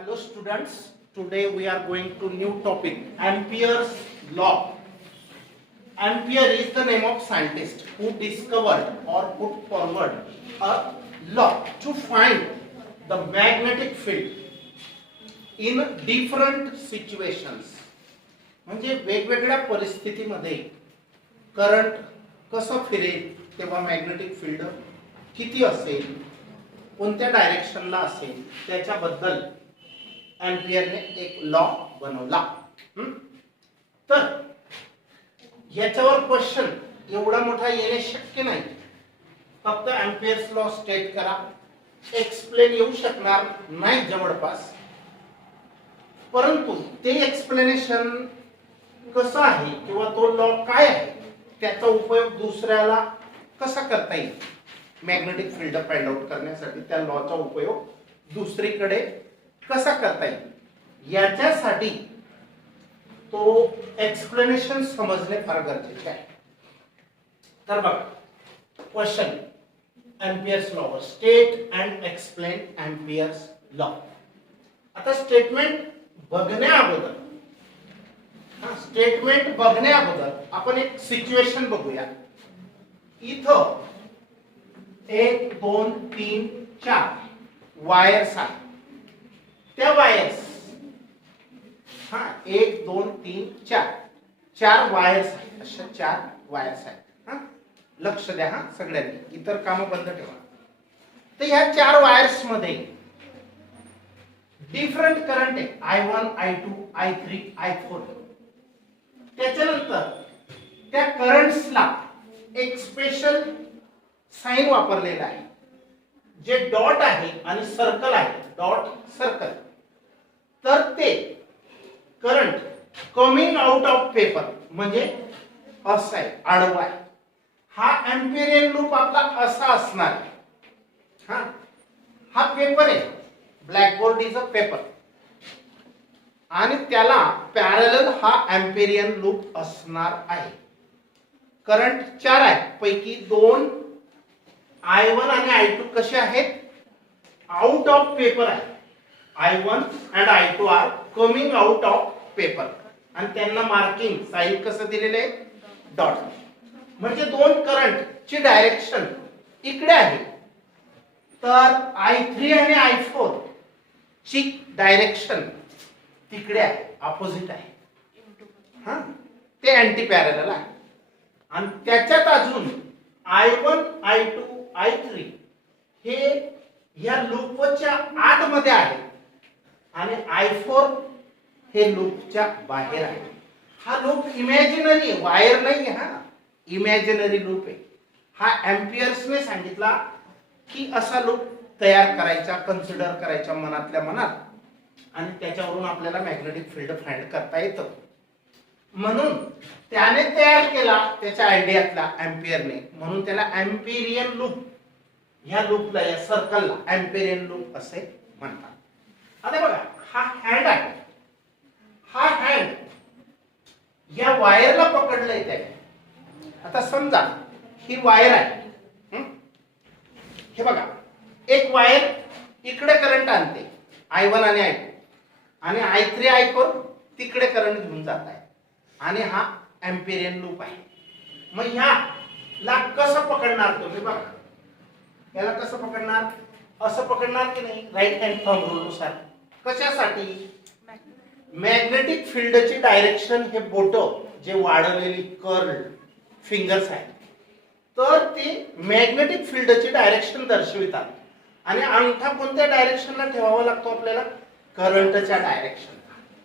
Hello students, today we are going to new topic, Ampere's law. Ampere is the name of scientist who discovered or put forward a law to find the magnetic field in different situations. म्हणजे वेगवेगळ्या परिस्थितीमध्ये current कसं फिरेल तेव्हा magnetic field किती असेल, कोणत्या डायरेक्शनला असेल त्याच्याबद्दल एम्पियरने एक लॉ बनवला. तर याच्यावर क्वेश्चन एवढा मोठा येणे शक्य नाही. फक्त एम्पियर्स लॉ स्टेट करा, एक्सप्लेन येऊ शकणार नाही जवळपास. परंतु ते एक्सप्लेनेशन कसं आहे किंवा तो लॉ काय आहे त्याचा उपयोग दुसऱ्याला कसा करता येईल, मॅग्नेटिक फील्ड फाइंड आउट करण्यासाठी त्या लॉचा उपयोग दुसरीकडे कसा करता येईल याच्यासाठी तो एक्सप्लेनेशन समजणे फार गरजेचे आहे. तर बघा question, Ampere's law, state and explain Ampere's law. आता स्टेटमेंट बघण्याअगोदर आपण एक सिच्युएशन बघूया. इथं 1 2 3 4 वायर्स आहेत. त्या वायर्स 1 2 3 4 4 वायर्स आहेत. अशा 4 वायर्स आहेत. लक्ष द्या सगळ्यांनी, इतर काम बंद ठेवा. तर ह्या 4 वायर्स मध्ये डिफरंट करंट आहे, I1 I2 I3 I4. त्याच्यानंतर त्या करंट्सला एक स्पेशल साइन वापरलेला आहे, जे डॉट आहे आणि सर्कल आहे, डॉट सर्कल. तर ते current coming out of paper म्हणजे असं आहे, आडवा आहे. हा एम्पिरियन लूप आपला असा असणार आहे. हा पेपर आहे, ब्लॅकबोर्ड इज अ पेपर, आणि त्याला पॅरलल हा एम्पिरियन लूप असणार आहे. करंट 4 आहे, पैकी 2 I1 आणि I2 कसे आहेत, आउट ऑफ पेपर आहे. I1 and I2 are coming out of paper, आणि त्यांना मार्किंग साइन कसं दिलेलं आहे, डॉट. म्हणजे 2 करंट ची डायरेक्शन इकडे आहे, तर I3 आणि I4 ची डायरेक्शन तिकडे आहे, ऑपोजिट आहे. ते अँटी पॅरलल आहे. आणि त्याच्यात अजून I1 I2 I3 हे या लूपच्या आतमध्ये आहे, आणि I4 हे लूपच्या बाहेर आहे. हा लूप इमॅजिनरी आहे, वायर नाही आहे, इमॅजिनरी लूप आहे. हा एम्पियर्सने सांगितला की असा लूप तयार करायचा, कन्सिडर करायचा मनातल्या मनात, आणि त्याच्यावरून आपल्याला मॅग्नेटिक फील्ड फाइंड करता येतं. म्हणून त्याने तयार केला त्याच्या आयडियातला एम्पियरने, म्हणून त्याला एम्पिरियन लूप, ह्या लूपला, या सर्कलला एम्पिरियन लूप असे म्हणतात. आता बघा, हा हँड आहे. हा हँड या वायरला पकडलंय त्याने. आता समजा ही वायर आहे. हे बघा, एक वायर इकडे करंट आणते, I1 आणि I2, आणि I3 I4 तिकडे करंट घेऊन जात आहे, आणि हा एम्पिरियन लूप आहे. मग ह्याला कसं पकडणार तुम्ही बघा, याला कसं पकडणार, असं पकडणार की नाही, राईट हँड थंब रूल नुसार. कशासाठी, मॅग्नेटिक फील्डची डायरेक्शन, हे बोट जे वाढवलेली कर्ल फिंगर्स आहेत, तर ते मॅग्नेटिक फील्डची डायरेक्शन दर्शवितात. आणि अंगठा कोणत्या डायरेक्शनला ठेवावा लागतो आपल्याला, करंटच्या डायरेक्शन,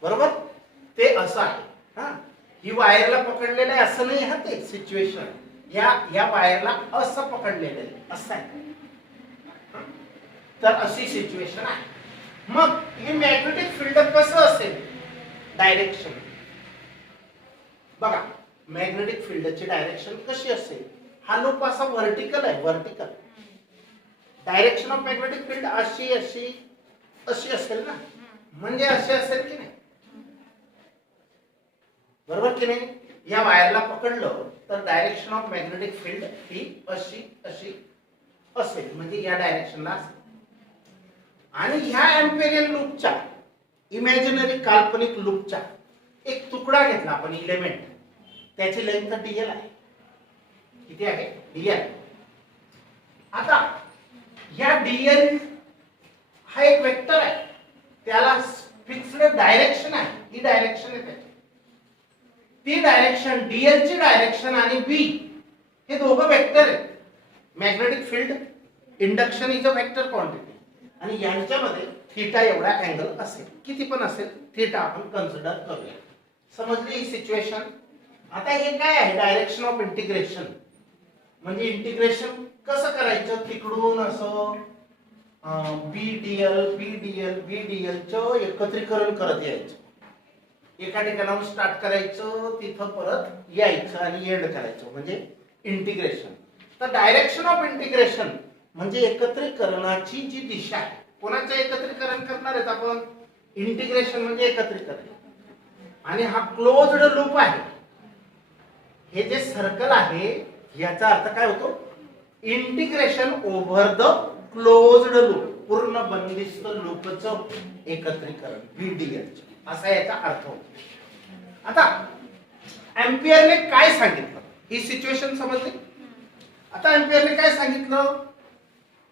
बरोबर. ते असं आहे. ही वायरला पकडलेलं आहे असं नाही, ते सिच्युएशन या वायरला असं पकडलेलं आहे, असं आहे. तर अशी सिच्युएशन आहे. मग हे मॅग्नेटिक फील्ड कसं असेल, डायरेक्शन बघा, मॅग्नेटिक फील्डची डायरेक्शन कशी असेल, हा लूप असा व्हर्टिकल आहे, vertical. Direction of magnetic field अशी अशी अशी असेल ना, म्हणजे अशी असेल की नाही, बरोबर की नाही. या वायरला पकडलं तर डायरेक्शन ऑफ मॅग्नेटिक फील्ड ही अशी अशी असेल, म्हणजे या डायरेक्शनला असेल. आणि ह्या एम्पिरियन लूपच्या इमॅजिनरी काल्पनिक लूपचा एक तुकडा घेतला आपण इलेमेंट, त्याची लेंथ डीएल आहे. किती आहे? डीएल. आता या डीएल हा एक वेक्टर आहे, त्याला फिक्स्ड डायरेक्शन आहे. ही डायरेक्शन आहे त्याची. ती डायरेक्शन डीएल ची डायरेक्शन आणि बी हे दोघं वेक्टर आहेत. Magnetic field induction is a vector quantity आणि यांच्यामध्ये थीटा एवढा अँगल असेल. किती पण असेल थीटा आपण कन्सिडर करूया. समजली ही सिच्युएशन? आता हे काय आहे? Direction of integration. म्हणजे इंटिग्रेशन कसं करायचं? तिकडून असं बीडीएल बीडीएल बीडीएल च एकत्रीकरण करत यायचं. एका ठिकाणाहून स्टार्ट करायचं, तिथं परत यायचं आणि एंड करायचं, म्हणजे इंटिग्रेशन. तर डायरेक्शन ऑफ इंटिग्रेशन म्हणजे एकत्रीकरणाची जी दिशा आहे. कोणाचं एकत्रीकरण करणार आहेत आपण? इंटिग्रेशन म्हणजे एकत्रीकरण. आणि हा क्लोज्ड लूप आहे. हे जे सर्कल आहे याचा अर्थ काय होतो? Integration over the closed loop. पूर्ण बंदिस्त लूपचं एकत्रीकरण बीडीएल असा याचा अर्थ होतो. आता एम्पियरने काय सांगितलं? ही सिच्युएशन समजली? आता एम्पियरने काय सांगितलं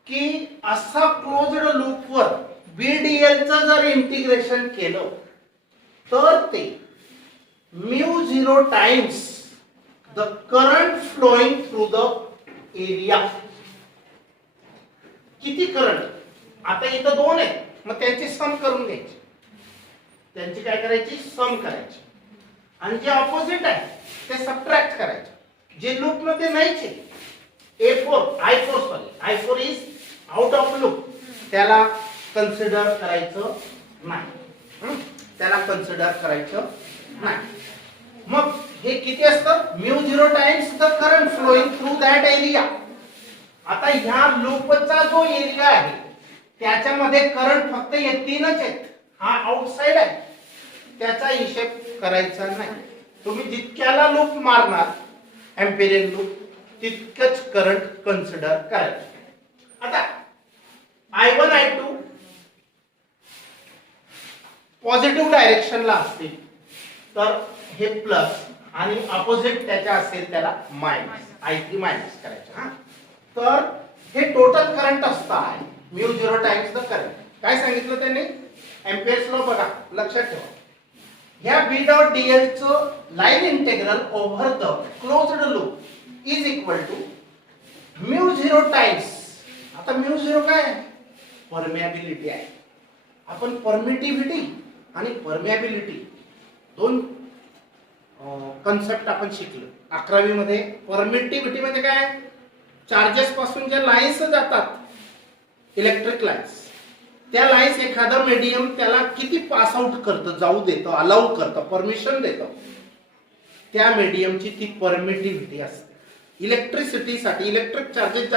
की असा क्लोज्ड लूपवर बीडीएल चं जर इंटिग्रेशन केलं तर ते μ0 times the current flowing through the area. किती करंट? आता इथं दोन आहेत, मग त्यांची सम करून घ्यायची. त्यांची काय करायची? सम करायची. आणि जे ऑपोजिट आहे ते सबट्रॅक्ट करायचे. जे लूप मध्ये नाहीच आहे, I4 is out of loop, त्याला कन्सिडर करायचं नाही. त्याला कन्सिडर करायचं नाही. मग हे किती असतं? μ0 times the current flowing through that area. आता ह्या लूपचा जो एरिया आहे त्याच्यामध्ये करंट फक्त हे तीनच आहेत. हा आउटसाइड आहे, त्याचा हिशेब करायचा नाही. तुम्ही जितक्याला लूप मारणार एम्पिरियन लूप तितकंच करंट कन्सिडर करायचं. आता I1 I2 पॉझिटिव्ह डायरेक्शनला असतील तर हे प्लस आणि अपोजिट त्याच्या असेल त्याला मायनस. I3 मायनस करायचं. हा, तर हे टोटल करंट असतं आहे μ0 टाइम्स द करंट. काय सांगितलं त्यांनी? एम्पियर्स लॉ बघा, लक्षात ठेवा. ह्या B डॉट dl चं line integral over the closed loop is equal to μ0 times. आता μ0 काय आहे? परमियाबिलिटी आहे. आपण परमिटिव्हिटी आणि परमियाबिलिटी दोन कन्सेप्ट आपण शिकलो 11वी मध्ये. परमिटिव्हिटी म्हणजे काय? चार्जेस पासून ज्या लाईन्स जातात इलेक्ट्रिक लाईन्स, त्या लाईन्स एखादं मीडियम त्याला किती पास आउट करतं, जाऊ देतं, अलाउ करतं, परमिशन देतं, त्या मीडियमची ती परमिटिव्हिटी असते. इलेक्ट्रिसिटीसाठी इलेक्ट्रिक चार्जेस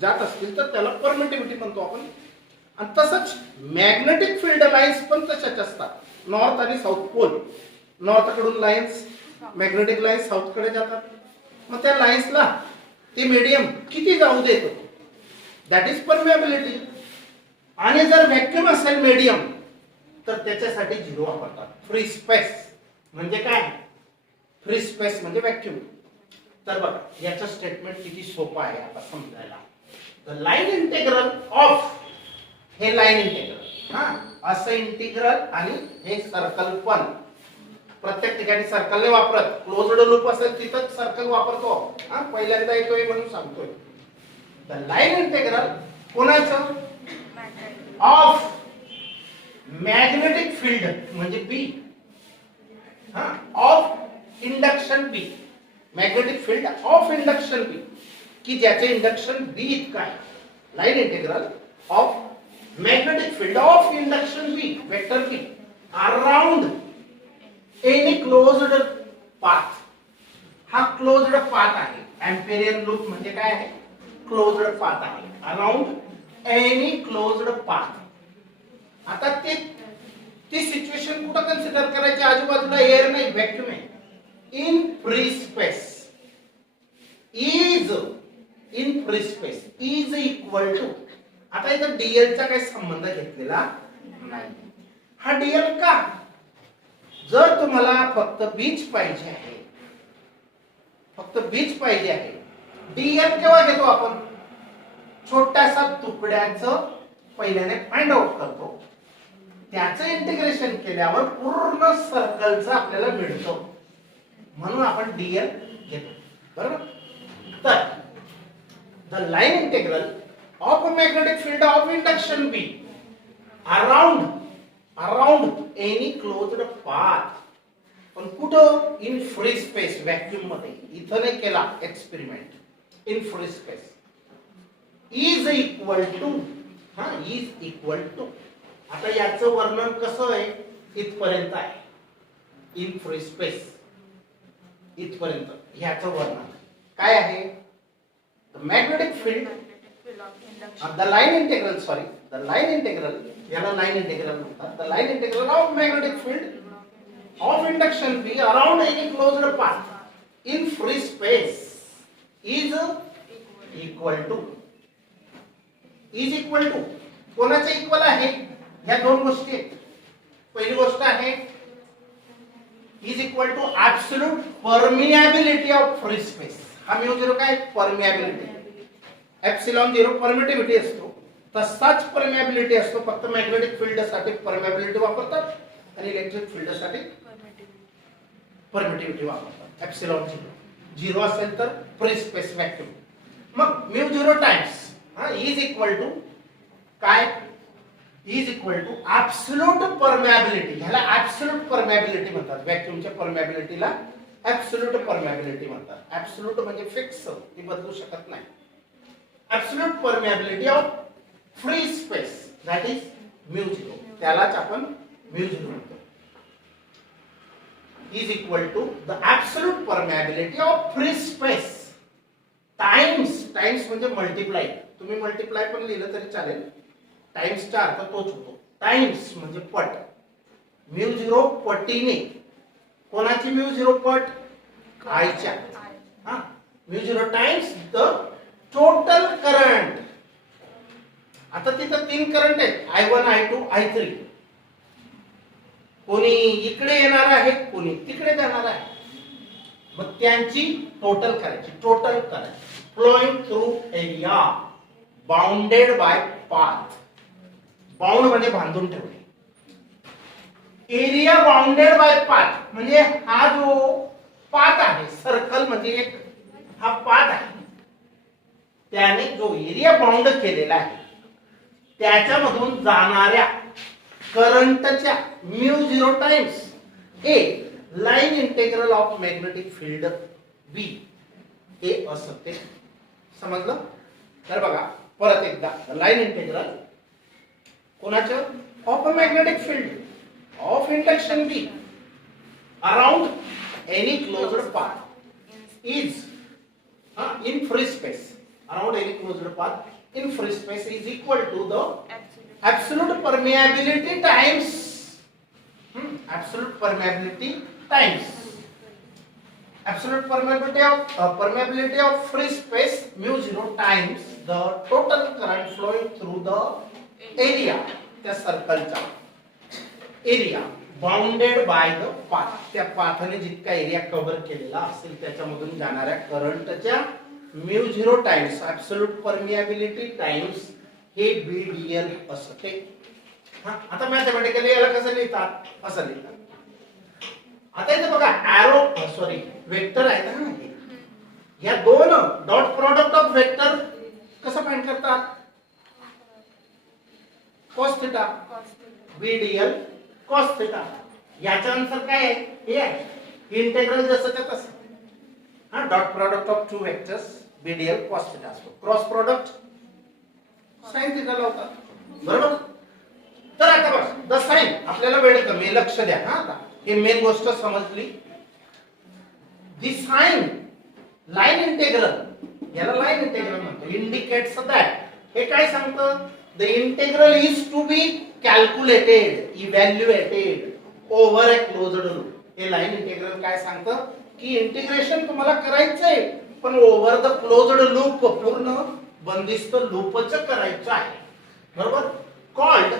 जात असतील तर त्याला परमिटिव्हिटी म्हणतो आपण. आणि तसंच मॅग्नेटिक फील्ड लाईन्स पण तशाच असतात. नॉर्थ आणि साऊथ पोल, नॉर्थ कडून लाईन्स मॅग्नेटिक लाईन्स साऊथ कडे जातात. मग त्या लाईन्सला ते मीडियम किती जाऊ देतो, दॅट इज परमिएबिलिटी. आणि जर व्हॅक्यूम असेल मीडियम तर त्याच्यासाठी 0 वापरतात. फ्री स्पेस म्हणजे काय? फ्री स्पेस म्हणजे व्हॅक्यूम. तर बघा याचं स्टेटमेंट किती सोपं आहे आता समजायला. द लाईन इंटेग्रल ऑफ, हे लाईन इंटेग्रल, हा असं इंटिग्रल आणि हे सर्कल पण प्रत्येक ठिकाणी सर्कल नाही वापरत. क्लोज्ड लूप असेल तिथंच सर्कल वापरतो. हा पहिल्यांदा येतोय म्हणून सांगतोय. द लाईन इंटेग्रल कोणाचं? ऑफ मॅग्नेटिक फील्ड म्हणजे बी, हा of induction B. Magnetic field of induction B, की ज्याचे इंडक्शन बी इतका आहे. Line integral of magnetic field of induction B vector B around any closed path. हा closed path आहे. Amperian loop म्हणजे काय आहे? क्लोज्ड पाथ आहे. Around any closed path. आता ती सिच्युएशन कुठं कन्सिडर करायची? आजूबाजूला एअर नाही, व्हॅक्यूम आहे. In free space is, in free space is equal to, आता इथं डीएल चा काही संबंध घेतलेला नाही. हा डीएल का? जर तुम्हाला फक्त बीच पाहिजे आहे, फक्त बीच पाहिजे आहे, डीएल केव्हा घेतो आपण? छोट्याशा तुकड्याचं पहिल्याने फाइंड आउट करतो, त्याचं इंटिग्रेशन केल्यावर पूर्ण सर्कलचं आपल्याला मिळतं, म्हणून आपण डीएल घेतो. बरोबर? तर the line integral of a magnetic field of induction B around any closed path, पण कुठं? इन फ्री स्पेस, व्हॅक्यूम मध्ये. इथं नाही केला experiment. In free space is equal to, is equal to, आता याचं वर्णन कसं आहे? इथपर्यंत आहे. इन फ्री स्पेस इथपर्यंत ह्याचं वर्णन काय आहे? The magnetic field, the line integral, याला लाईन इंटिग्रल म्हणतात. The line integral of magnetic field of induction B around any closed path in free space is equal to, कोणाचे इक्वल आहे? ह्या दोन गोष्टी आहेत. पहिली गोष्ट आहे is equal to absolute permeability of free space. हा म्यू झिरो काय? परमिएबिलिटी. एप्सिलॉन झिरो परमिटिव्हिटी असतो, तसाच परमिएबिलिटी असतो, फक्त मॅग्नेटिक फील्ड साठी परमिएबिलिटी वापरतात आणि इलेक्ट्रिक फील्ड साठी परमिटिव्हिटी वापरतात. एप्सिलॉन झिरो असेल तर फ्री स्पेस व्हॅक्यूम. मग mu zero times is equal to काय? Is equal to absolute permeability. ह्याला ऍब्सोल्यूट परमिएबिलिटी म्हणतात. व्हॅक्यूमच्या परमिएबिलिटीला ऍब्सोल्यूट परमिएबिलिटी म्हणतात. ऍब्सोल्यूट म्हणजे फिक्स, ती बदलू शकत नाही. Absolute permeability of free space that is mu zero, त्यालाच आपण म्यू झिरो म्हणतो. Is equal to the absolute permeability of free space times म्हणजे मल्टिप्लाय. तुम्ही मल्टिप्लाय पण लिहिलं तरी चालेल, टाइम्सचा अर्थ तोच होतो. टाइम्स म्हणजे पट. म्यू झिरो पटीने. कोणाची म्यू झिरो पट? आयच्या. Mu zero times the total current. आता तिथं तीन करंट आहेत, I1, I2, I3. कोणी इकडे येणार आहे, कोणी तिकडे जाणार आहे, मग त्यांची टोटल करायची. Total current flowing through area bounded by path. Bound म्हणजे बांधून ठेवणे. एरिया बाउंडेड बाय पाथ म्हणजे हा जो पाथ आहे, सर्कल म्हणजे एक हा पाथ आहे, त्याने जो एरिया बाउंड केलेला आहे त्याच्यामधून जाणाऱ्या करंटच्या म्यू झिरो टाइम्स हे line integral of magnetic field B हे असते. समजलं? तर बघा परत एकदा, लाईन इंटेग्रल कोणाचं? Of a magnetic field of induction B around any closed path is in free space, around any closed path in free space is equal to the absolute permeability times absolute permeability of free space mu zero times the total current flowing through the area, त्या सर्कलचा area bounded by the path. त्या पाथने जितका area cover केलेला असेल त्याच्यामधून जाणाऱ्या करंटच्या mu zero times absolute permeability times हे बीडीएल असते. आता मॅथमॅटिकली याला कसं लिहितात? असं लिहितात. आता इथे बघा एरो वेक्टर आहे ना, या दोन डॉट प्रॉडक्ट ऑफ वेक्टर कसं फाइंड करतात? cos theta BDL cos theta. याचा आन्सर काय आहे? हे आहे इंटेग्रल जसं त्या तसं. Dot product of two vectors BDL cos theta असतो. क्रॉस प्रॉडक्ट sin थीटा लावतात. बरोबर? तर आता बघ द साइन, आपल्याला वेळ कमी, लक्ष द्या. आता हे मेन गोष्ट समजली. दी साइन लाईन इंटेग्रल, याला लाईन इंटेग्रल म्हणतो, इंडिकेट्स दॅट, हे काय सांगतं? The integral is to be calculated, evaluated over a closed loop. हे लाईन इंटेग्रल काय सांगतं? की इंटिग्रेशन तुम्हाला करायचंय पण ओव्हर द क्लोज्ड लूप, पूर्ण बंदिस्त लूपच करायचं आहे. बरोबर? कॉल्ड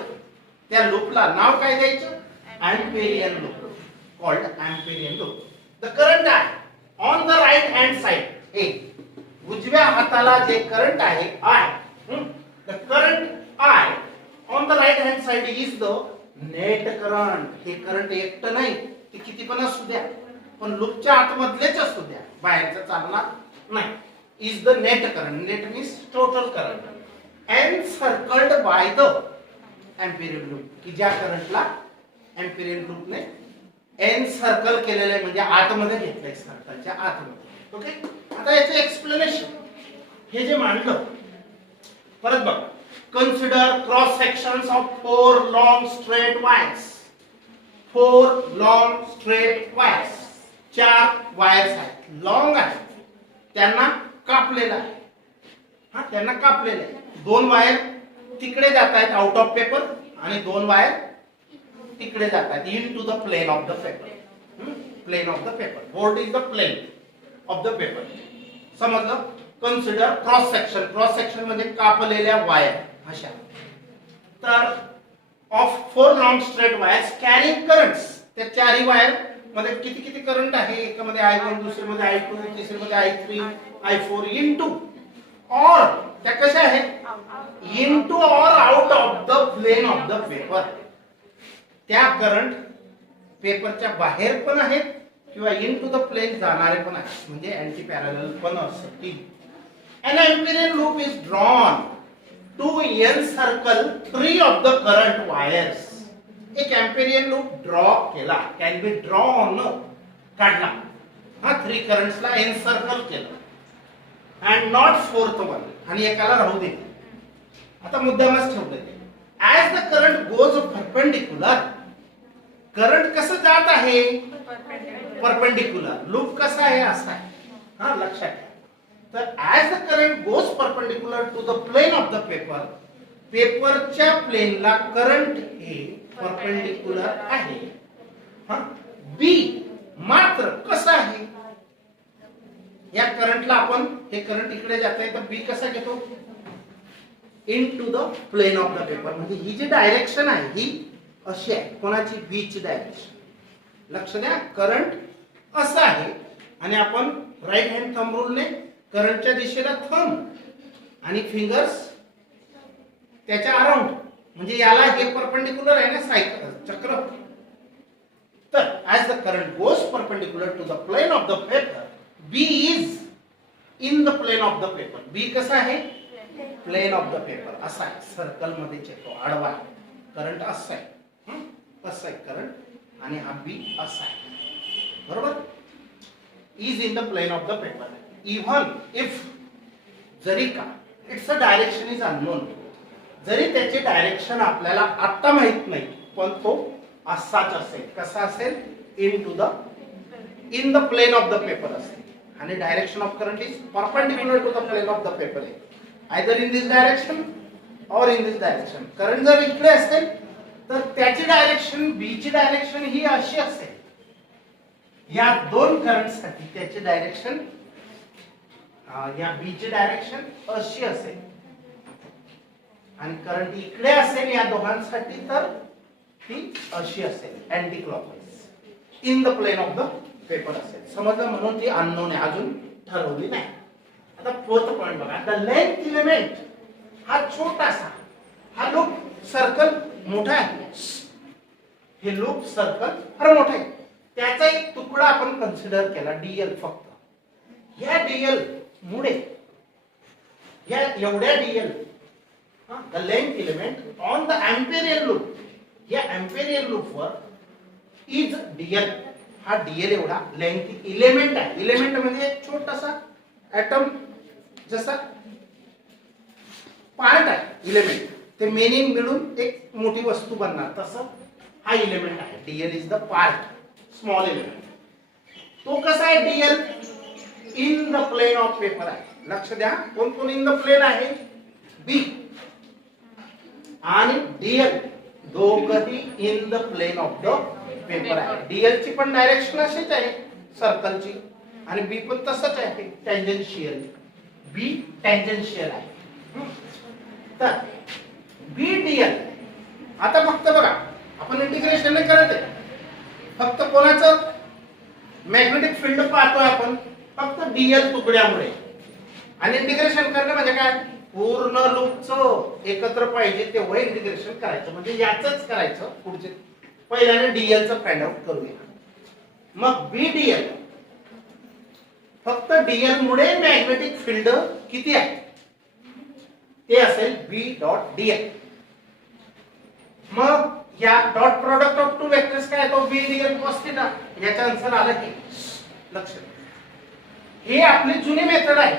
त्या लूपला नाव काय द्यायचं? Amperian loop, called Amperian loop. The current आहे on the right hand side, ए उजव्या हाताला जे करंट आहे I, the current I on the right hand side is the net current. हे करंट एकटं नाही, ते किती पण असू द्या, पण लूपच्या आतमधलेच असू द्या, बाहेरचं चालणार नाही. Is the net current, net means total current, encircled by the Amperian loop, की ज्या करंटला एम्पिरियन लूपने एन सर्कल केलेले म्हणजे आतमध्ये घेतलंय, सर्कलच्या आतमध्ये. ओके, आता याचं एक्सप्लेनेशन हे जे मांडलं, परत बघा. Consider cross sections of 4 long straight wires. 4 long straight wires, 4 wires आहेत, लॉन्ग आहेत, त्यांना कापलेलं आहे. हा, त्यांना कापलेलं आहे. 2 वायर तिकडे जात आहेत आउट ऑफ पेपर, आणि 2 वायर तिकडे जात आहेत into the plane of the paper. Plane of the paper, board is the plane of the paper. समजलं? Consider cross section, cross section म्हणजे कापलेल्या वायर अशा. तर of 4 long straight wires carrying currents, त्या 4 wire मध्ये किती किती current आहे? एकामध्ये I1, दुसरीमध्ये I2, तिसरीमध्ये I3, I4 into, और त्या कशा आहेत? इनटू और out of the plane of the paper. त्या करंट पेपरच्या बाहेर पण आहेत किंवा इनटू द प्लेन जाणारे पण आहेत, म्हणजे अँटी पॅरलल पण असतील. An Amperian loop is drawn to encircle 3 of the current wires. एक एम्पिरियन लूप ड्रॉ केला, कॅन बी ड्रॉन, काढला, हा 3 करंट्सला एनसर्कल केलं, अँड नॉट 4th वन, आणि एकाला राहू दे. आता मुद्दामच ठेवलं, as the current goes perpendicular, current कसं जात आहे? परपेंडिक्युलर. लूप कसा आहे? असा आहे. हा, लक्षात घ्या. तर as the current goes perpendicular to the plane of the paper, पेपरच्या प्लेनला करंट हे परपेंडिक्युलर आहे. हा, बी मात्र कसं आहे? या करंटला आपण, हे करंट इकडे जात आहे, तर बी कसा घेतो? Into the plane of the paper. म्हणजे ही जी डायरेक्शन आहे ही अशी आहे, कोणाची? बी ची डायरेक्शन. लक्ष द्या, करंट असं आहे, आणि आपण राईट हँड थंब रूलने करंटच्या दिशेला थंब आणि फिंगर्स त्याच्या अराउंड, म्हणजे याला हे परपेंडिक्युलर आहे ना, सायकल, चक्र. तर as the current goes perpendicular to the plane of the paper, B is in the plane of the paper. B कसा आहे? Plane of the paper. असा आहे, सर्कल मध्ये येतो, आडवा आहे. करंट असा आहे, असं आहे करंट, आणि हा बी असा आहे, बरोबर? Is in the plane of the paper. Even if, जरी का, it's a direction is unknown, जरी त्याची डायरेक्शन आपल्याला आता माहित नाही, पण तो असाच असेल. कसा असेल? In the plane of the paper असेल, आणि direction of current is perpendicular to the plane of the paper आहे, आयदर इन दिस डायरेक्शन और इन दिस डायरेक्शन. करंट जर इकडे असेल तर त्याची डायरेक्शन, बी ची डायरेक्शन ही अशी असेल. या 2 करंट साठी त्याची डायरेक्शन, या बी ची डायरेक्शन अशी असेल, आणि करंट इकडे असेल या दोघांसाठी तर ती अशी असेल, anti clockwise, in the plane of the paper असेल. समजलं? म्हणून ती अननोन आहे, अजून ठरवली नाही. आता 4th पॉइंट बघा. द लेंथ एलिमेंट, हा छोटासा, हा लूप सर्कल मोठा आहे, हे लूप सर्कल फार मोठा आहे, त्याचा एक तुकडा आपण कन्सिडर केला, डीएल. फक्त या डीएल मुळे, या एवढ्या dl, the length element on the Amperian loop, या एम्पिरियन लूप वर इज डीएल. हा डीएल एवढा लेंथ एलिमेंट आहे. एलिमेंट म्हणजे एक छोटासा ऍटम, जसा पार्ट आहे एलिमेंट, ते मेनी मिळून एक मोठी वस्तू बनणार, तसं हा एलिमेंट आहे. DL is the part, small element. तो कसा आहे? DL in the plane of paper आहे. लक्ष द्या, कोण कोण इन द प्लेन आहे? बी आणि डीएल, दोघही in the plane of the paper आहे. डीएल ची पण डायरेक्शन अशीच आहे सर्कलची, आणि बी पण तसंच आहे, टँजेन्शियल. बी टँजेन्शियल आहे. तर बी डीएल, आता फक्त बघा फील्ड पाहतोय आपण फक्त डीएल तुकड्यामुळे. आणि इंटिग्रेशन करणं म्हणजे काय, पूर्ण लूपचं एकत्र पाहिजे तेव्हा इंटिग्रेशन करायचं, म्हणजे याचंच करायचं पुढचे. पहिल्याने डीएल चं फाइंड आउट करूया. मग बीडीएल, फक्त डीएल मुळे मॅग्नेटिक फील्ड किती आहे ते असेल बी डॉट डीएल. मग या dot product of two vectors काय तो बी डीएल कॉस थिटा. याचा आन्सर आला की लक्ष. हे आपली जुनी मेथड आहे,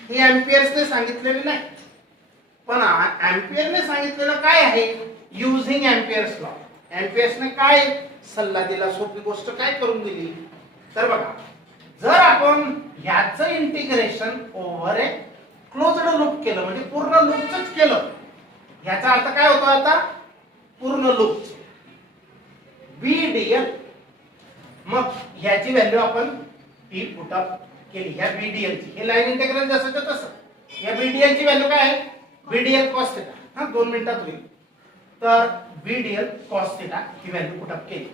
ही एम्पियर्सने सांगितलेली नाही. पण एम्पियरने सांगितलेलं काय आहे, युजिंग एम्पियर्स लॉ. एम्पियर्सने काय सल्ला दिला, सोपी गोष्ट काय करून दिली. तर बघा, जर आपण याचं integration over a closed loop केलं म्हणजे पूर्ण लूपच केलं, याचा अर्थ काय होतो आता, पूर्ण लूप बी डीएल. मग ह्याची व्हॅल्यू आपण ही पुट अप केली ह्या बीडीएल ची. हे लाईन इंटिग्रल जसंच्या तसं. या बीडीएल ची व्हॅल्यू काय आहे, बीडीएल कॉस थिटा. हा 2 मिनिटात होईल. तर बीडीएल कॉस थिटा ही व्हॅल्यू पुट अप केली.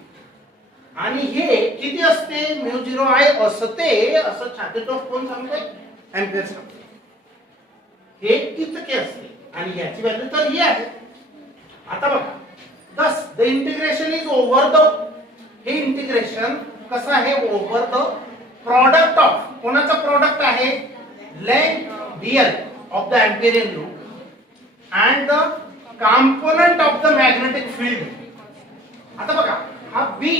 आणि हे किती असते, म्यू 0 आय असते, असं छातीत कोण सांगतोय, एम्पियर सांगतोय. हे इतके असते आणि याची व्हॅल्यू तर ही आहे. आता बघा, thus the integration is over the, हे इंटिग्रेशन कसं आहे, ओव्हर द प्रोडक्ट ऑफ, कोणाचा प्रोडक्ट आहे, length dl of the Amperian loop and the component of the magnetic field. आता बघा, हा बी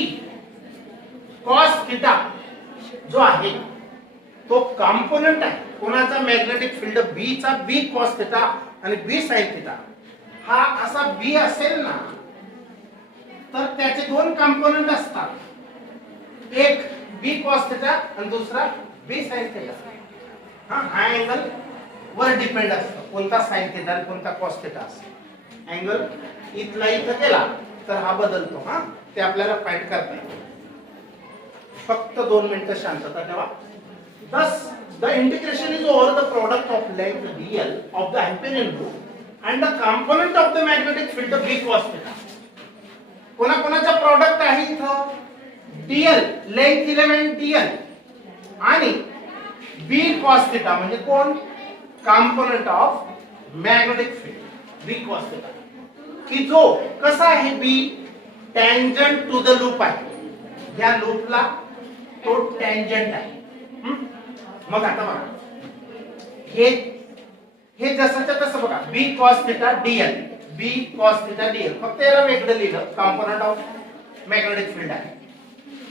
कॉस थिटा जो आहे तो कंपोनेंट आहे कोणाचा, मॅग्नेटिक फील्ड बी चा, बी कॉस थिटा आणि बी साइन थिटा. हा असा बी असेल ना, तर त्याचे 2 कंपोनेंट असतात, एक बी कॉस थिटा आणि दुसरा बी साइन थिटा. हा अँगल वर डिपेंड असतो, कोणता साइन थिटा आणि कोणता कॉस थिटा असतो. अँगल इथला इथं केला तर हा बदलतो. हा ते आपल्याला फाइंड करता येईल. फक्त 2 मिनिटं शांतता ठेवा. Thus the integration is over the product of length dl of the Amperian loop and the component of the magnetic field b cos theta. कोणाचा प्रोडक्ट आहे इथं, dl लेंथ इलेमेंट dl आणि b cos theta म्हणजे कोण, component of magnetic field b cos theta. की जो कसा आहे, b tangent to the loop आहे, या लूपला तो टँजंट आहे. मग आता बघा, हे जसंच्या तसं बघा, बी कॉस थिटा डीएल, बी कॉस थिटा डीएल, फक्त याला वेगळं लिहिलं, कंपोनेंट ऑफ मॅग्नेटिक फील्ड आहे.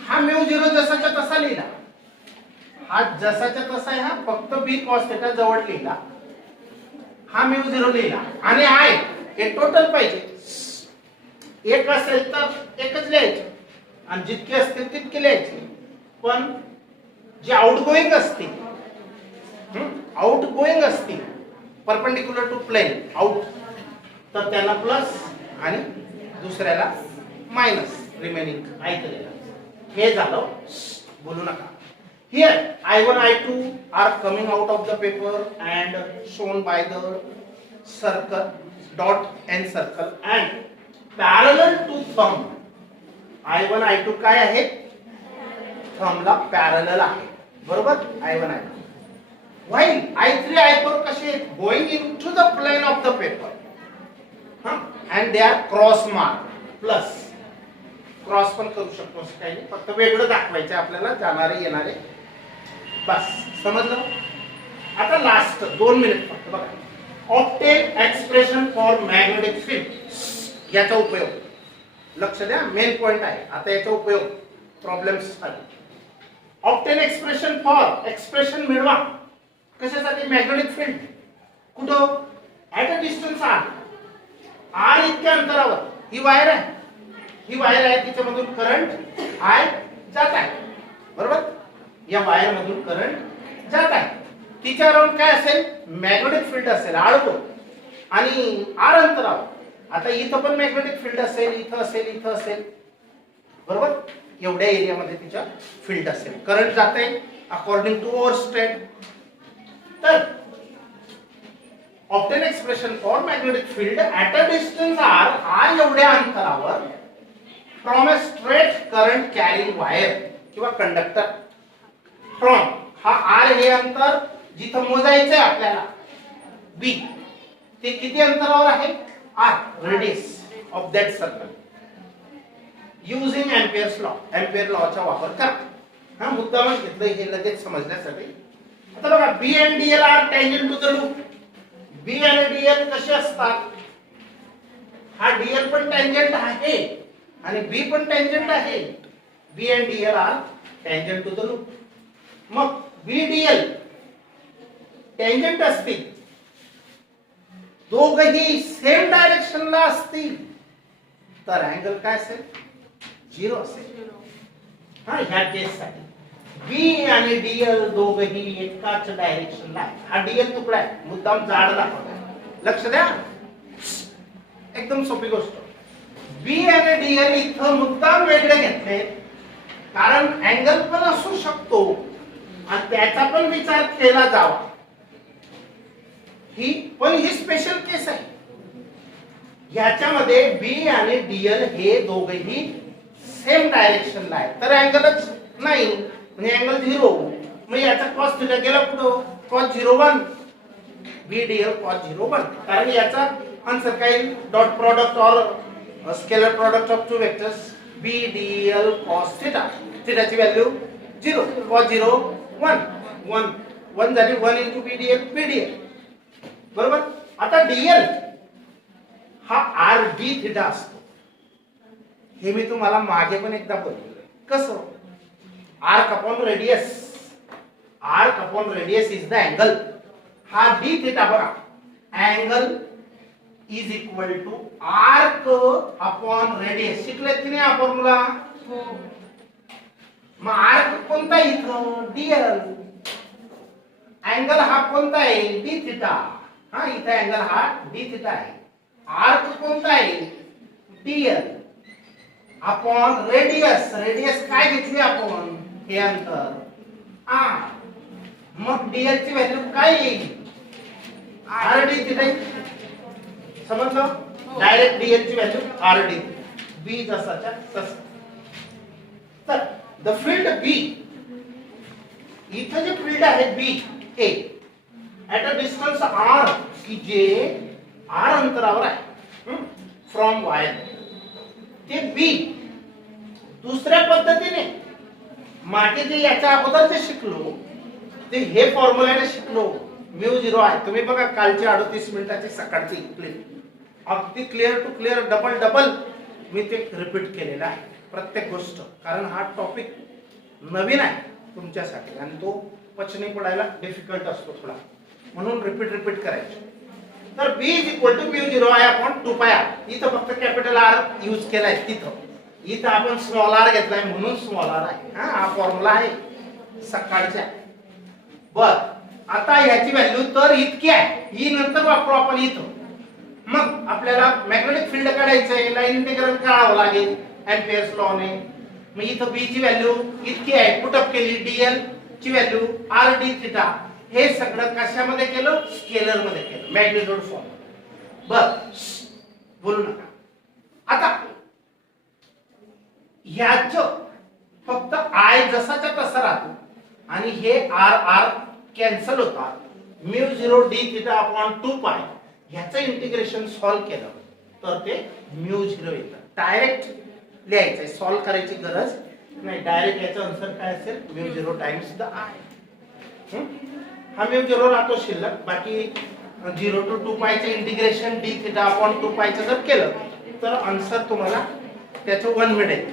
हा म्यू 0 जसाच्या तसा लिहिला, हा जसाच्या तसा आहे, हा फक्त बी कॉस थिटा जवळ लिहिला, हा म्यू 0 लिहिला. आणि आय हे टोटल पाहिजे, एक असेल तर एकच लिहायचे आणि जितके असतील तितके लिहायचे. पण जे आउटगोइंग असतील, परपेंडिक्युलर टू प्लेन आउट, तर त्यांना प्लस आणि दुसऱ्याला मायनस, रिमेनिंग ऐकलेला. हे झालं, बोलू नका. Here I1 I2 are coming out of the paper and shown by the circle dot in circle and parallel to thumb. I1 I2 काय आहे, थंबला पॅरलल आहे, बरोबर. I1 I2 while I3 I4 कसे going into the plane of the paper, and they are cross mark. Plus cross पण करू शकतो, असं काही नाही, फक्त वेगळं दाखवायचं आपल्याला, जाणारे येणारे, बस समजलं. आता लास्ट 2 मिनिट फक्त बघा, obtain expression for magnetic field. याचा उपयोग लक्ष द्या, मेन पॉइंट आहे. आता याचा उपयोग प्रॉब्लेम्स साठी. ऑब्टेन एक्सप्रेशन फॉर, एक्सप्रेशन मिळवा कशासाठी, मॅग्नेटिक फील्ड. कुठं, ऍट अ डिस्टन्स आर इतक्या अंतरावर ही वायर आहे, ही वायर आहे, तिच्यामधून करंट आय जात आहे, बरोबर. या वायर मधून करंट जात आहे, तिच्या अराउंड काय असेल, मॅग्नेटिक फील्ड असेल आळतो आणि आर अंतरावर. आता इथं पण मॅग्नेटिक फील्ड असेल, इथं असेल, इथं असेल, बरोबर. एवढ्या एरियामध्ये तिच्या फील्ड असेल, करंट जात आहे अकॉर्डिंग टू ओव्हरस्टेट. तर obtain expression for magnetic field at a distance r एवढ्या अंतरावर from a straight current carrying wire किंवा कंडक्टर. फ्रॉम हा आर हे अंतर जिथं मोजायचंय आपल्याला बी ते किती अंतरावर आहे r radius of that circle using Ampere's law Ampere लॉचा वापर करा. हा मुद्दामच घेतलंय हे लगेच समजण्यासाठी. आता बघा B and dl are tangent to the loop. B आणि डीएल कसे असतात हा डीएल पण टँजंट आहे आणि बी पण टँजंट आहे. B and dl are tangent to the loop. मग बी डीएल टँजंट असतील दोघही सेम डायरेक्शनला असतील तर अँगल काय असेल 0 असेल. हा ह्या केस साठी बी आणि डीएल दोघही एकाच डायरेक्शनला आहे. हा डीएल तुकडा आहे मुद्दाम जाड दाखवलाय. लक्ष द्या एकदम सोपी गोष्ट. बी आणि डीएल इथं मुद्दाम वेगळे घेतले कारण अँगल पण असू शकतो आणि त्याचा पण विचार केला जावा. ही स्पेशल केस आहे. याच्यामध्ये बी आणि डीएल हे दोघेही सेम डायरेक्शनला आहे तर अँगलच नाही म्हणजे अँगल 0. मग याचा कॉस थीटा गेला पुढं कॉस 0 बी डीएल कॉस 0 कारण याचा आन्सर काय डॉट प्रॉडक्ट और scalar product of two vectors B dl cos theta. थीटाची व्हॅल्यू 0 कॉस 0 1 झाली 1 इंटू बी डीएल बरोबर. आता डीएल हा आर डी थीटा असतो. हे मी तुम्हाला मागे पण एकदा बोललो. कसं arc upon radius is the angle. हा डी थीटा बघा angle is equal to arc upon radius. शिकलेत की नाही हा फॉर्म्युला. मग आर्क कोणता इथं डीएल. अँगल हा कोणता आहे डी थीटा. हा इथे अँगल हा डी थीटा आहे. आर्क कोणता आहे डीएल अपॉन रेडियस. रेडियस काय घेतली आपण हे अंतर आर. मग डीएल ची व्हॅल्यू काय येईल आर डी थीटा. समजलं. डायरेक्ट डीएल ची व्हॅल्यू आर डी बी जसाच्या तसा. तर द फील्ड बी इथे जे फील्ड आहे बी ए ऍट अ डिस्टन्स आर की जे आर अंतरावर आहे फ्रॉम वायर ते बी दुसऱ्या पद्धतीने मागे जे याच्या अगोदर जे शिकलो ते हे फॉर्म्युलाने शिकलो म्यू 0 आहे. तुम्ही बघा कालची 38 मिनिटाची सकाळची क्लिप अगदी क्लिअर टू क्लिअर डबल मी ते रिपीट केलेलं आहे प्रत्येक गोष्ट कारण हा टॉपिक नवीन आहे तुमच्यासाठी आणि तो पचनी पडायला डिफिकल्ट असतो थोडा म्हणून रिपीट करायचे. तर b is equal to mu 0 आहे अपॉन 2 पाय r. इथं फक्त कॅपिटल R यूज केलाय इथं आपण स्मॉल r घेतलाय म्हणून स्मॉल r आहे. हा फॉर्म्युला आहे सकाळच्या. बर आता याची व्हॅल्यू तर इतकी आहे ही नंतर वापरू आपण इथं. मग आपल्याला मॅग्नेटिक फील्ड काढायचंय लाईन इंटिग्रल काढावं लागेल एम्पियर्स लॉ ने. मग इथं b ची व्हॅल्यू इतकी आहे पुट अप केली डीएल ची व्हॅल्यू आर डी थीटा. हे सगळं कशामध्ये केलं स्केलर मध्ये केलं मॅग्निट्यूड फॉर्म. बर बोलू नका. आता ह्याच फक्त आय जसाच्या तसा राहतो आणि हे आर आर कॅन्सल होतात. म्यू 0 डी थीटा अपॉन 2 पाय ह्याचं इंटिग्रेशन सॉल्व केलं तर ते म्यू 0 येतं. डायरेक्ट लिहायचंय सॉल्व करायची गरज नाही. डायरेक्ट याचं आन्सर काय असेल म्यू 0 टाइम्स द आय. हा म्यू 0 राहतो शिल्लक. बाकी 0 टू 2 पायचं इंटिग्रेशन डी थीटा अपॉन 2 पायचं जर केलं तर आन्सर तुम्हाला त्याचं 1 मिळेल.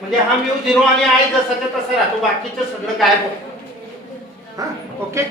म्हणजे हा म्यू 0 आणि आय जसाच्या तसा राहतो बाकीचं सगळं गायब होतं. हा ओके.